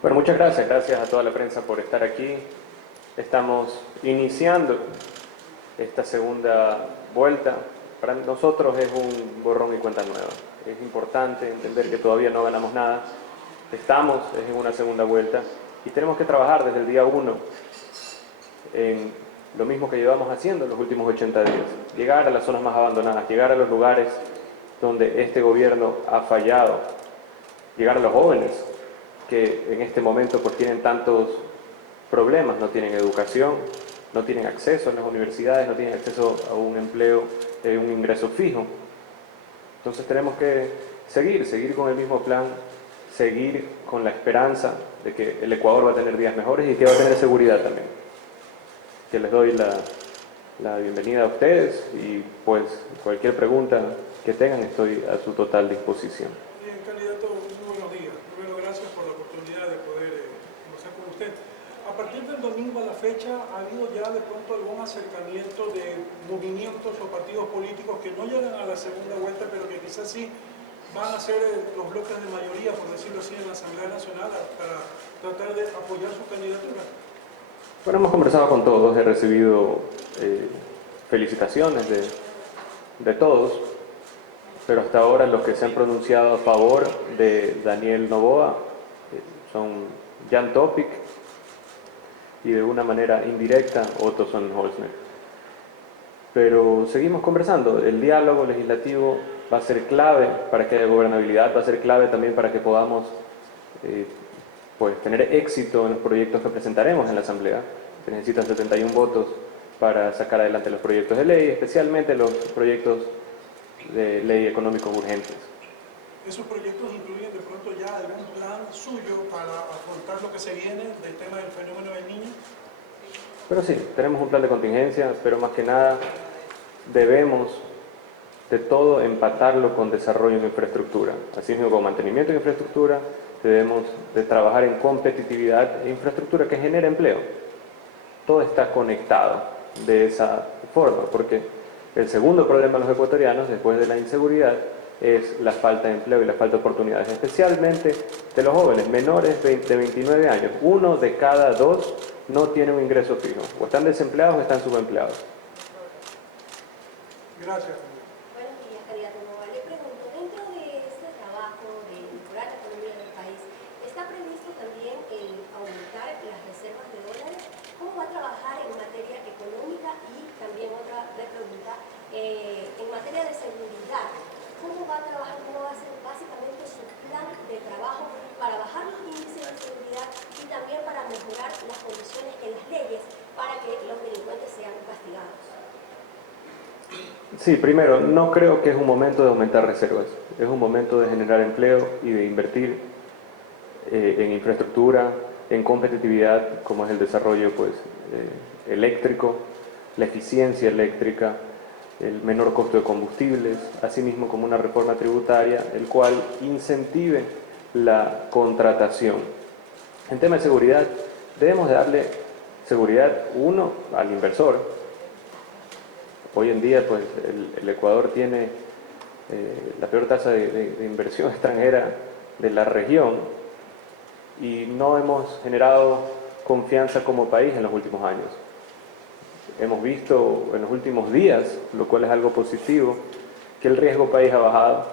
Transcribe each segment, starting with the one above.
Bueno, muchas gracias. Gracias a toda la prensa por estar aquí. Estamos iniciando esta segunda vuelta. Para nosotros es un borrón y cuenta nueva. Es importante entender que todavía no ganamos nada. Estamos en una segunda vuelta y tenemos que trabajar desde el día 1 en lo mismo que llevamos haciendo en los últimos 80 días. Llegar a las zonas más abandonadas, llegar a los lugares donde este gobierno ha fallado, llegar a los jóvenes que en este momento pues tienen tantos problemas, no tienen educación, no tienen acceso a las universidades, no tienen acceso a un empleo, un ingreso fijo. Entonces tenemos que seguir con el mismo plan, seguir con la esperanza de que el Ecuador va a tener días mejores y que va a tener seguridad también. Que les doy la bienvenida a ustedes y pues cualquier pregunta que tengan estoy a su total disposición. Bien, candidato, muy buenos días. Primero, gracias por la oportunidad de poder conversar con usted. A partir del domingo a la fecha, ¿ha habido ya de pronto algún acercamiento de movimientos o partidos políticos que no llegan a la segunda vuelta, pero que quizás sí van a ser los bloques de mayoría, por decirlo así, en la Asamblea Nacional para tratar de apoyar su candidatura? Bueno, hemos conversado con todos, he recibido felicitaciones de todos, pero hasta ahora los que se han pronunciado a favor de Daniel Noboa son Jan Topic y de una manera indirecta Otto Sonnenholzner. Pero seguimos conversando, el diálogo legislativo va a ser clave para que haya gobernabilidad, va a ser clave también para que podamos pues, tener éxito en los proyectos que presentaremos en la Asamblea. Se necesitan 71 votos para sacar adelante los proyectos de ley, especialmente los proyectos de ley económicos urgentes. ¿Esos proyectos incluyen de pronto ya algún plan suyo para afrontar lo que se viene del tema del fenómeno del Niño? Pero sí, tenemos un plan de contingencia, pero más que nada debemos de todo empatarlo con desarrollo en infraestructura. Así mismo con mantenimiento de infraestructura, debemos de trabajar en competitividad e infraestructura que genere empleo. Todo está conectado de esa forma, porque el segundo problema de los ecuatorianos, después de la inseguridad, es la falta de empleo y la falta de oportunidades, especialmente de los jóvenes menores de 29 años. 1 de cada 2 no tiene un ingreso fijo, o están desempleados o están subempleados. Gracias. Buenos días, candidato Noboa. Le pregunto, dentro de este trabajo de mejorar la economía del país, ¿está previsto también el aumentar las reservas de dólares? ¿Cómo va a trabajar en materia económica? Y también otra pregunta, en materia de seguridad, ¿cómo va a trabajar, cómo va a ser básicamente su plan de trabajo para bajar los índices de seguridad y también para mejorar las condiciones en las leyes para que los delincuentes sean castigados? Sí, primero, no creo que es un momento de aumentar reservas, es un momento de generar empleo y de invertir en infraestructura, en competitividad, como es el desarrollo pues, eléctrico, la eficiencia eléctrica, el menor costo de combustibles, asimismo como una reforma tributaria, el cual incentive la contratación. En tema de seguridad, debemos de darle seguridad, uno, al inversor. Hoy en día, pues, el Ecuador tiene la peor tasa de inversión extranjera de la región y no hemos generado confianza como país en los últimos años. Hemos visto en los últimos días, lo cual es algo positivo, que el riesgo país ha bajado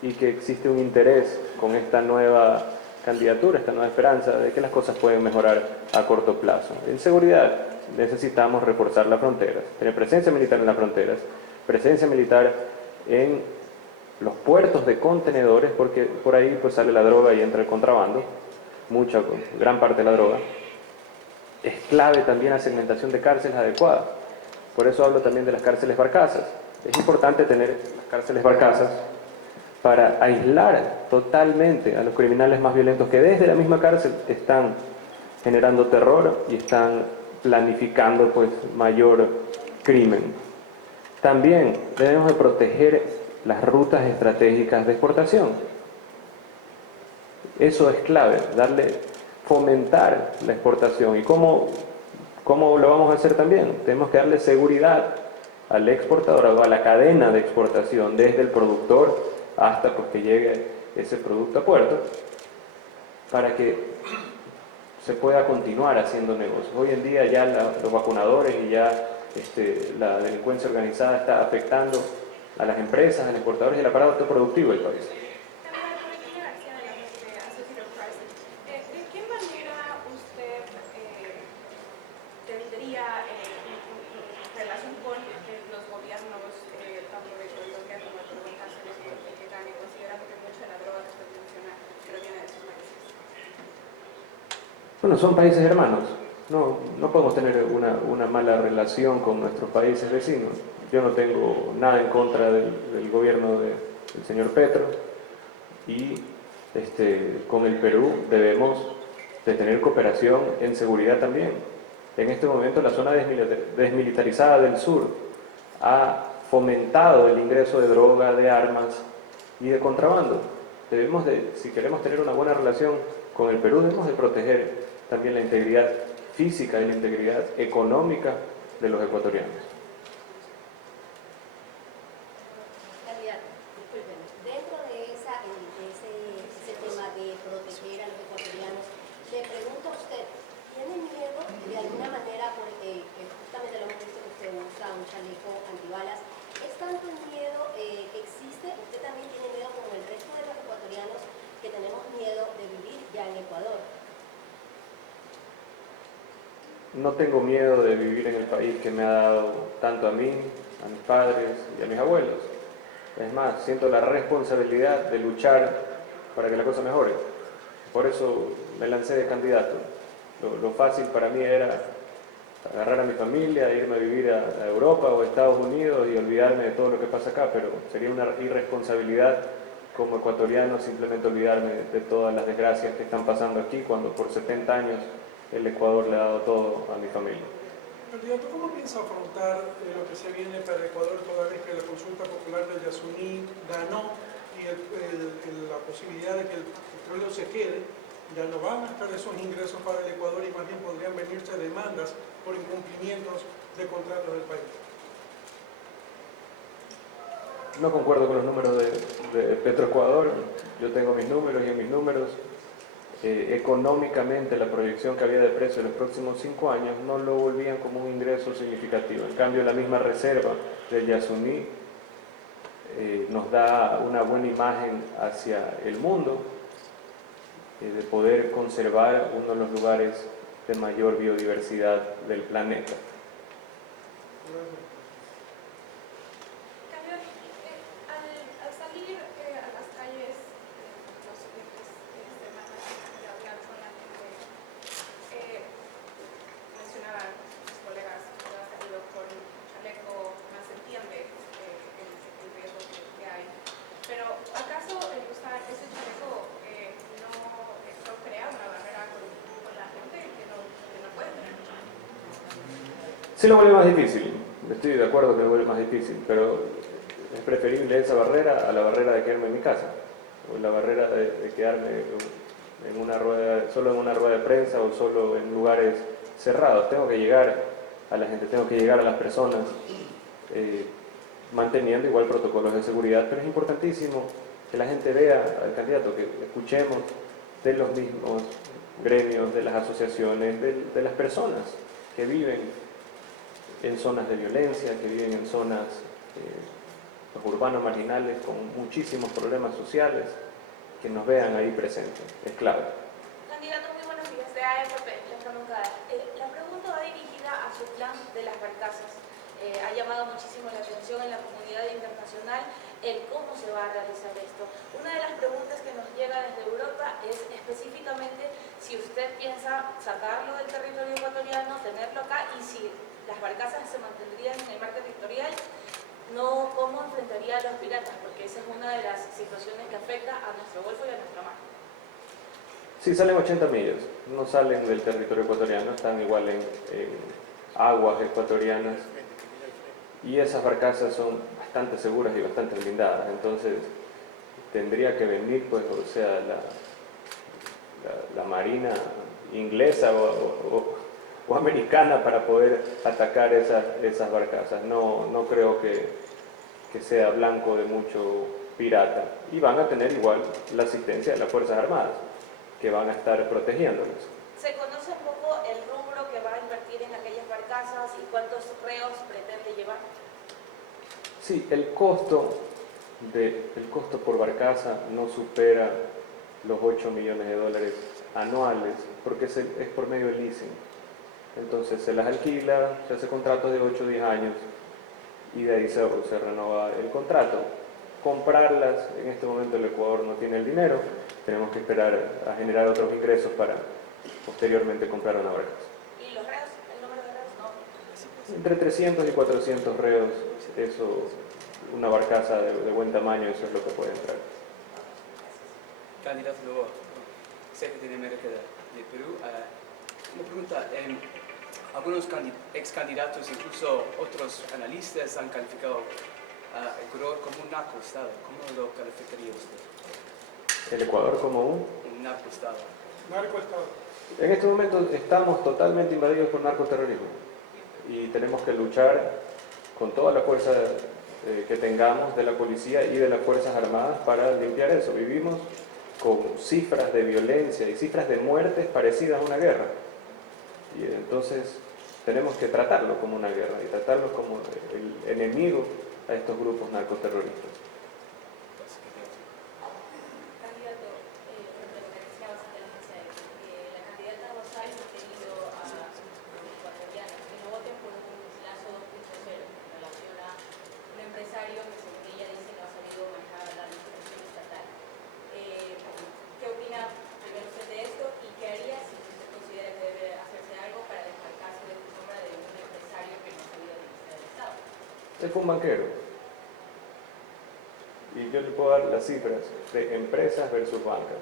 y que existe un interés con esta nueva candidatura, esta nueva esperanza de que las cosas pueden mejorar a corto plazo. En seguridad necesitamos reforzar las fronteras, tener presencia militar en las fronteras, presencia militar en los puertos de contenedores, porque por ahí pues sale la droga y entra el contrabando, gran parte de la droga. Es clave también la segmentación de cárceles adecuada. Por eso hablo también de las cárceles barcazas. Es importante tener las cárceles barcazas para aislar totalmente a los criminales más violentos que desde la misma cárcel están generando terror y están planificando pues mayor crimen. También debemos de proteger las rutas estratégicas de exportación. Eso es clave, fomentar la exportación. ¿Y cómo lo vamos a hacer también? Tenemos que darle seguridad al exportador o a la cadena de exportación, desde el productor hasta pues, que llegue ese producto a puerto. para que se pueda continuar haciendo negocios. Hoy en día ya los vacunadores y ya la delincuencia organizada está afectando a las empresas, a los exportadores y al aparato productivo del país. ¿De qué manera usted tendría relación con los gobiernos, tanto de Colombia como de Perú, en caso de que gane, considerando que mucha de la droga que usted menciona proviene de esos países? Bueno, son países hermanos. No podemos tener una mala relación con nuestros países vecinos. Yo no tengo nada en contra del gobierno del señor Petro y con el Perú debemos de tener cooperación en seguridad también. En este momento la zona desmilitarizada del sur ha fomentado el ingreso de droga, de armas y de contrabando. Si queremos tener una buena relación con el Perú, debemos de proteger también la integridad física y la integridad económica de los ecuatorianos. Candidato, disculpen, dentro de ese tema de proteger a los ecuatorianos, le pregunto a usted, ¿tiene miedo de alguna manera, porque justamente lo hemos visto que usted usa un chaleco antibalas? ¿Es tanto el miedo que existe? ¿Usted también tiene miedo como el resto de los ecuatorianos que tenemos miedo de vivir ya en Ecuador? No tengo miedo de vivir en el país que me ha dado tanto a mí, a mis padres y a mis abuelos. Es más, siento la responsabilidad de luchar para que la cosa mejore. Por eso me lancé de candidato. Lo fácil para mí era agarrar a mi familia, irme a vivir a Europa o a Estados Unidos y olvidarme de todo lo que pasa acá, pero sería una irresponsabilidad como ecuatoriano simplemente olvidarme de todas las desgracias que están pasando aquí cuando por 70 años el Ecuador le ha dado todo a mi familia. Candidato, ¿cómo piensa afrontar lo que se viene para Ecuador toda vez que la consulta popular de Yasuní ganó y la posibilidad de que el petróleo se quede? Ya no van a estar esos ingresos para el Ecuador y más bien podrían venirse demandas por incumplimientos de contratos del país. No concuerdo con los números de Petroecuador. Yo tengo mis números y en mis números económicamente la proyección que había de precio en los próximos 5 años no lo volvían como un ingreso significativo. En cambio, la misma reserva del Yasuní nos da una buena imagen hacia el mundo de poder conservar uno de los lugares de mayor biodiversidad del planeta. Al salir a las calles los siguientes semanas y hablar con la gente, mencionaban mis colegas que han salido con chaleco, más se entiende el riesgo que hay. Pero ¿acaso el usar ese chaleco no crea una barrera con la gente que no puede tener? Sí lo vuelve más difícil, estoy de acuerdo que lo vuelve más difícil, pero es preferible esa barrera a la barrera de quedarme en mi casa, o la barrera de quedarme solo en una rueda de prensa o solo en lugares cerrados. Tengo que llegar a la gente, tengo que llegar a las personas, manteniendo igual protocolos de seguridad, pero es importantísimo que la gente vea al candidato, que escuchemos de los mismos gremios, de las asociaciones, de las personas que viven en zonas de violencia, que viven en zonas urbanos marginales con muchísimos problemas sociales, que nos vean ahí presentes, es clave. Candidato, muy buenos días, de AFP, la pregunta va dirigida a su plan de las barcazas. Ha llamado muchísimo la atención en la comunidad internacional el cómo se va a realizar esto. Una de las preguntas que nos llega desde Europa es específicamente si usted piensa sacarlo del territorio ecuatoriano, tenerlo acá, y si las barcazas se mantendrían en el mar territorial, no cómo enfrentaría a los piratas, porque esa es una de las situaciones que afecta a nuestro golfo y a nuestra mar. Sí, salen 80 millas, no salen del territorio ecuatoriano, están igual en aguas ecuatorianas y esas barcazas son bastante seguras y bastante blindadas, entonces tendría que venir, pues, o sea, la marina inglesa o americana para poder atacar esas barcazas. No creo que sea blanco de mucho pirata, y van a tener igual la asistencia de las Fuerzas Armadas, que van a estar protegiéndolos. ¿Se conoce un poco el rubro que va a invertir en aquellas barcazas y cuántos reos pretende llevar? Sí, el costo por barcaza no supera los 8 millones de dólares anuales, porque es por medio del leasing. Entonces se las alquila, se hace contratos de 8 o 10 años y de ahí se renova el contrato. Comprarlas, en este momento el Ecuador no tiene el dinero, tenemos que esperar a generar otros ingresos para posteriormente comprar una barcaza. ¿Y los reos? ¿El número de reos? No. Entre 300 y 400 reos, eso, una barcaza de buen tamaño, eso es lo que puede entrar. Candidato Lobo, sé que tiene América de Perú. Una pregunta, algunos ex candidatos, incluso otros analistas, han calificado a Ecuador como un narcoestado. ¿Cómo lo calificaría usted? El Ecuador como un... narcoestado. Narcoestado. En este momento estamos totalmente invadidos por narcoterrorismo y tenemos que luchar con toda la fuerza que tengamos de la policía y de las Fuerzas Armadas para limpiar eso. Vivimos con cifras de violencia y cifras de muertes parecidas a una guerra. Y entonces tenemos que tratarlo como una guerra y tratarlo como el enemigo a estos grupos narcoterroristas. Candidato, referenciabas inteligencia, la candidata Rosales ha pedido a los ecuatorianos que no voten por un lazo 2.0 en relación a un empresario que, según ella dice, no ha sabido manejar la administración estatal. ¿Qué opina primero usted de esto y qué haría si usted considera que debe hacerse algo para desmarcarse de su sombra de un empresario que no ha sabido administrar el Estado? Él fue un banquero. Y yo le puedo dar las cifras de empresas versus bancas.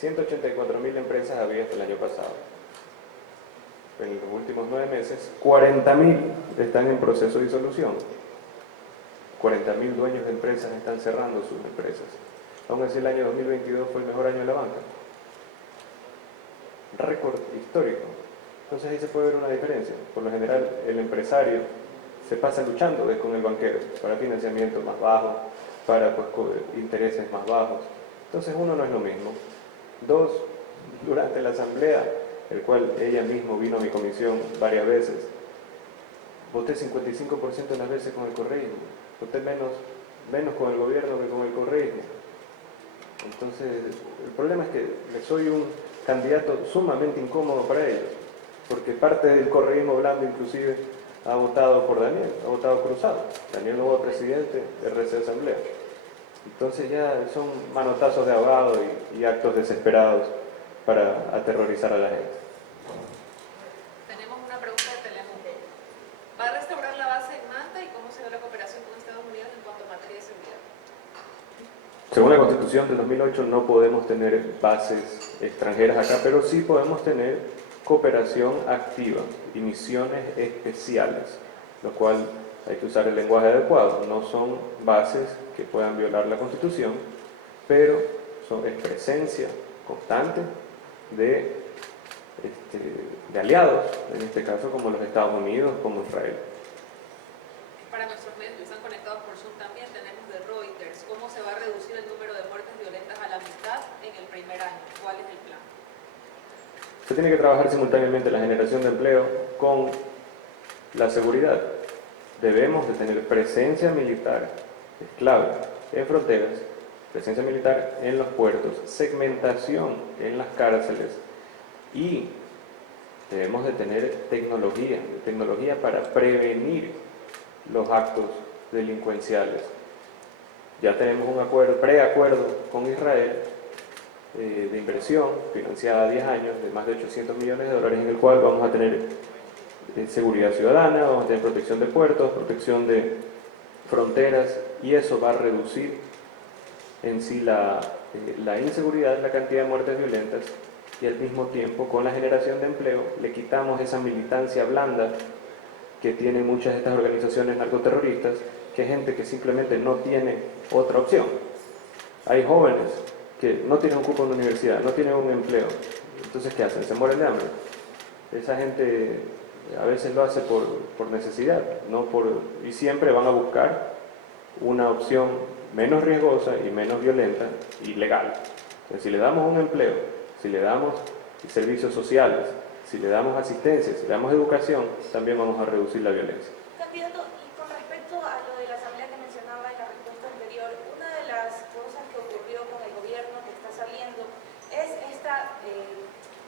184.000 empresas había hasta el año pasado. En los últimos 9 meses, 40.000 están en proceso de disolución. 40.000 dueños de empresas están cerrando sus empresas. Aún así, el año 2022 fue el mejor año de la banca. Récord histórico. Entonces ahí se puede ver una diferencia. Por lo general, el empresario se pasa luchando con el banquero para financiamiento más bajo, para intereses más bajos. Entonces uno no es lo mismo. 2, durante la asamblea, el cual ella misma vino a mi comisión varias veces, voté 55% de las veces con el correísmo, voté menos con el gobierno que con el correísmo. Entonces el problema es que soy un candidato sumamente incómodo para ellos, porque parte del correísmo blando inclusive ha votado por Daniel, ha votado cruzado. Daniel Noboa, presidente de RC Asamblea. Entonces ya son manotazos de ahogado y actos desesperados para aterrorizar a la gente. Tenemos una pregunta de Telemundo. ¿Va a restaurar la base en Manta y cómo será la cooperación con Estados Unidos en cuanto a materia de seguridad? Según la Constitución del 2008 no podemos tener bases extranjeras acá, pero sí podemos tener cooperación activa y misiones especiales, lo cual hay que usar el lenguaje adecuado. No son bases que puedan violar la Constitución, pero es presencia constante de aliados, en este caso como los Estados Unidos, como Israel. Para nuestros medios que están conectados por Zoom también tenemos de Reuters. ¿Cómo se va a reducir el número de muertes violentas a la mitad en el primer año? ¿Cuál es el plan? Se tiene que trabajar simultáneamente la generación de empleo con la seguridad. Debemos de tener presencia militar, es clave, en fronteras, presencia militar en los puertos, segmentación en las cárceles y debemos de tener tecnología para prevenir los actos delincuenciales. Ya tenemos un preacuerdo con Israel de inversión financiada a 10 años de más de 800 millones de dólares en el cual vamos a tener seguridad ciudadana, vamos a tener protección de puertos, protección de fronteras y eso va a reducir en sí la inseguridad, la cantidad de muertes violentas y al mismo tiempo con la generación de empleo le quitamos esa militancia blanda que tienen muchas de estas organizaciones narcoterroristas, que es gente que simplemente no tiene otra opción. Hay jóvenes que no tienen un cupo en la universidad, no tienen un empleo, entonces ¿qué hacen? Se mueren de hambre. Esa gente a veces lo hace por necesidad, y siempre van a buscar una opción menos riesgosa y menos violenta y legal. Entonces, si le damos un empleo, Si le damos servicios sociales, si le damos asistencia, si le damos educación, también vamos a reducir la violencia. Candidato, y con respecto a lo de la asamblea que mencionaba en la respuesta anterior, una de las cosas que ocurrió con el gobierno que está saliendo es esta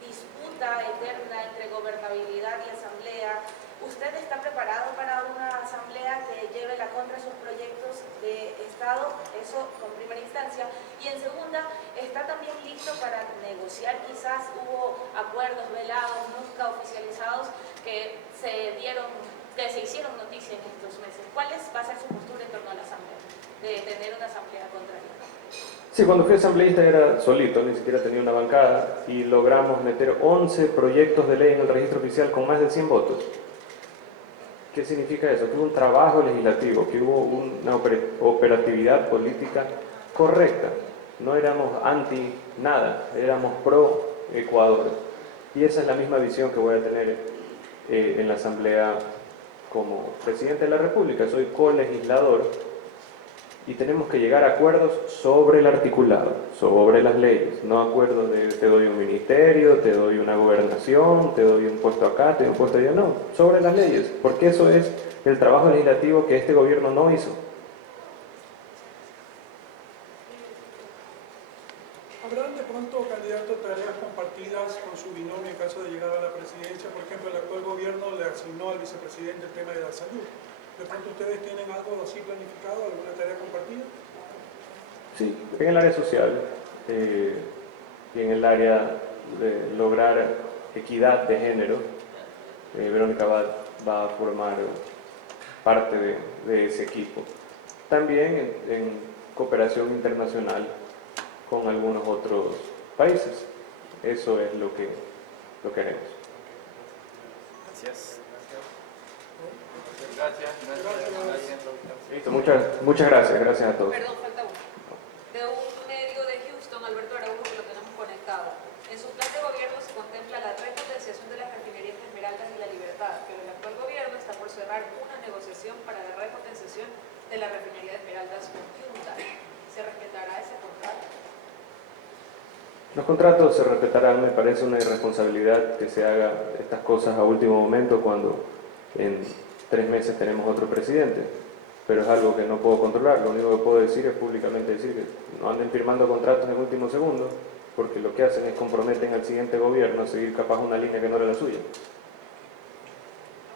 disputa eterna entre gobernabilidad y asamblea. ¿Usted está preparado para una asamblea que lleve la contra sus proyectos de Estado? Eso con primera instancia. Y en segunda, ¿está también listo para negociar? Quizás hubo acuerdos velados, nunca oficializados, que se hicieron noticia en estos meses. ¿Cuál va a ser su postura en torno a la asamblea? De tener una asamblea contraria. Sí, cuando fui asambleísta era solito, ni siquiera tenía una bancada, y logramos meter 11 proyectos de ley en el registro oficial con más de 100 votos. ¿Qué significa eso? Que hubo un trabajo legislativo, que hubo una operatividad política correcta. No éramos anti nada, éramos pro Ecuador. Y esa es la misma visión que voy a tener en la Asamblea como presidente de la República. Soy colegislador y tenemos que llegar a acuerdos sobre el articulado, sobre las leyes, no acuerdos de te doy un ministerio, te doy una gobernación, te doy un puesto acá, te doy un puesto allá, no, sobre las leyes, porque eso es el trabajo legislativo que este gobierno no hizo. ¿Habrán de pronto, candidato, tareas compartidas con su binomio en caso de llegar a la presidencia? Por ejemplo, el actual gobierno le asignó al vicepresidente el tema de la salud. ¿De pronto ustedes tienen algo así planificado, alguna tarea compartida? Sí, en el área social y en el área de lograr equidad de género, Verónica va a formar parte de ese equipo. También en cooperación internacional con algunos otros países. Eso es lo que haremos. Gracias. Listo, muchas gracias a todos. Perdón, falta uno. De un medio de Houston, Alberto Araújo, que lo tenemos conectado. En su plan de gobierno se contempla la repotenciación de las refinerías de Esmeraldas y La Libertad, pero el actual gobierno está por cerrar una negociación para la repotenciación de la refinería de Esmeraldas con Hyundai. ¿Se respetará ese contrato? Los contratos se respetarán. Me parece una irresponsabilidad que se haga estas cosas a último momento cuando en 3 meses tenemos otro presidente, pero es algo que no puedo controlar. Lo único que puedo decir es públicamente decir que no anden firmando contratos en el último segundo, porque lo que hacen es comprometen al siguiente gobierno a seguir capaz una línea que no era la suya.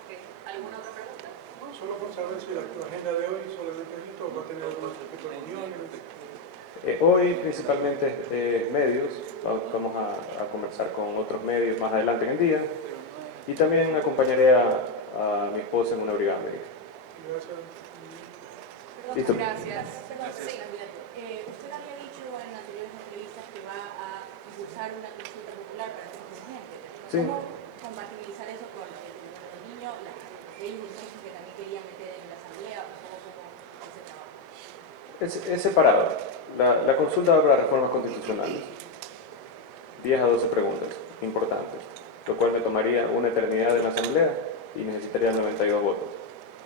Okay. ¿Alguna otra pregunta? No, solo por saber si la agenda de hoy solamente es esto, va a tener algún tipo de reuniones. Hoy principalmente medios, vamos a conversar con otros medios más adelante en el día, y también acompañaré a mi esposa en una brigada médica. Gracias. Listo. Gracias. Sí. Usted había dicho en anteriores entrevistas que va a impulsar una consulta popular para el presidente. Sí. ¿Cómo compatibilizar eso con el niño, las leyes que también quería meter en la asamblea? ¿Cómo ese trabajo? Es separado. La consulta va para reformas constitucionales. 10 a 12 preguntas importantes, lo cual me tomaría una eternidad en la asamblea y necesitaría 92 votos.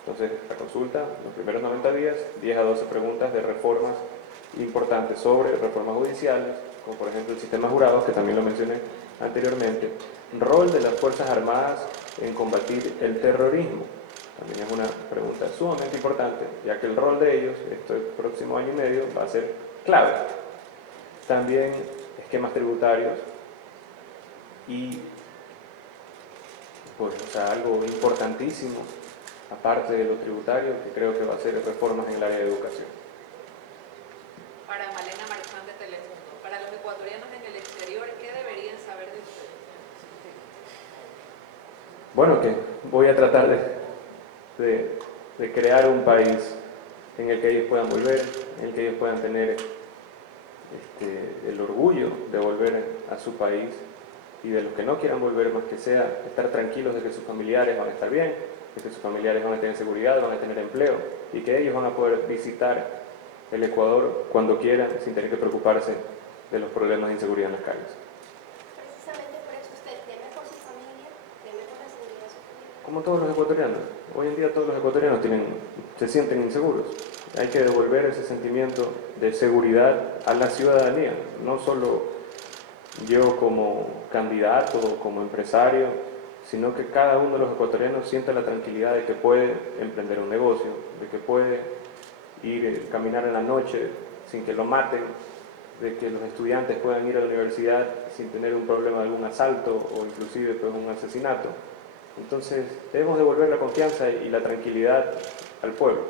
Entonces, la consulta, los primeros 90 días, 10 a 12 preguntas de reformas importantes sobre reformas judiciales, como por ejemplo el sistema de jurados, que también lo mencioné anteriormente, rol de las Fuerzas Armadas en combatir el terrorismo. También es una pregunta sumamente importante, ya que el rol de ellos, este próximo año y medio, va a ser clave. También esquemas tributarios y pues, algo importantísimo, aparte de lo tributario, que creo que va a ser reformas en el área de educación. Para Malena Marzán de Telemundo, para los ecuatorianos en el exterior, ¿qué deberían saber de ustedes? Bueno, que voy a tratar de crear un país en el que ellos puedan volver, en el que ellos puedan tener el orgullo de volver a su país, y de los que no quieran volver, más que sea estar tranquilos de que sus familiares van a estar bien, de que sus familiares van a tener seguridad, van a tener empleo, y que ellos van a poder visitar el Ecuador cuando quieran sin tener que preocuparse de los problemas de inseguridad en las calles. Precisamente por eso usted teme por su familia, teme por la seguridad de su familia. Como todos los ecuatorianos, hoy en día todos los ecuatorianos se sienten inseguros. Hay que devolver ese sentimiento de seguridad a la ciudadanía, no solo yo como candidato, como empresario, sino que cada uno de los ecuatorianos sienta la tranquilidad de que puede emprender un negocio, de que puede ir, caminar en la noche sin que lo maten, de que los estudiantes puedan ir a la universidad sin tener un problema de algún asalto o inclusive pues, un asesinato. Entonces debemos devolver la confianza y la tranquilidad al pueblo.